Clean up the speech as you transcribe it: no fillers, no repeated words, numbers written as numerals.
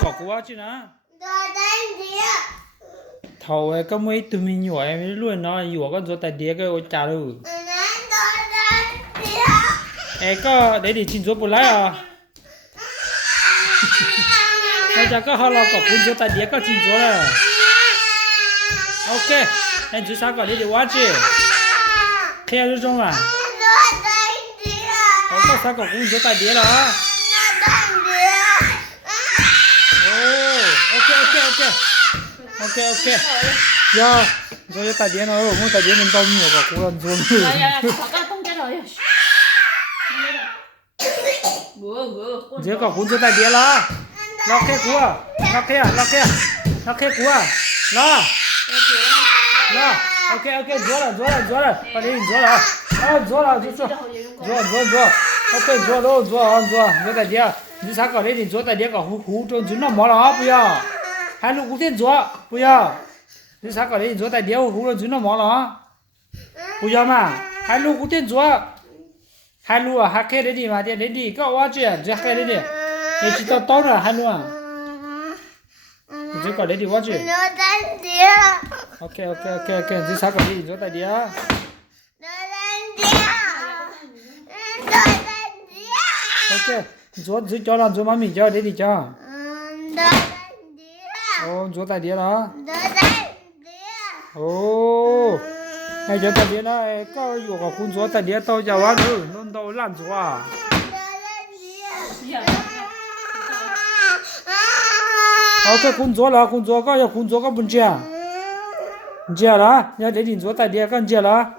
có quá chứ nè thầu ấy có mấy tụi mình nhỏ em luôn nó nhỏ con số tài đĩa cái ôi chà rồi em có để chín số bù lái à bây giờ có họ lo có cuốn số tài đĩa có chín số rồi ok em chú sao có để quá chứ theo được không à không có sao có cuốn số tài đĩa đó ok giờ rồi tài đĩa nó muốn tài đĩa mình đông nhiều cả cuốn rồi giờ có cuốn số tài đĩa là lo cái cua lo cái cua lo ok rồi ở đây rồi ok rồi tài đĩa你啥搞的？你做在这个湖中就那么了，不要，还录五天做，不要。你啥搞的？你做在这个湖中就那么了，不要嘛，还录五天做，还录啊，还开的地嘛，这地搞挖掘，这开的地，你知道到了还录啊？你这搞的地挖掘。OK，你啥搞的？你做在这啊？OK。做叫了做妈咪叫爹地叫。哦，做在爹了。哦，哎，做在爹了，哎，搞有个工作在爹到家玩了，弄到烂做啊。OK，工作个要工作个不接，你接了？要爹地做在爹干接了。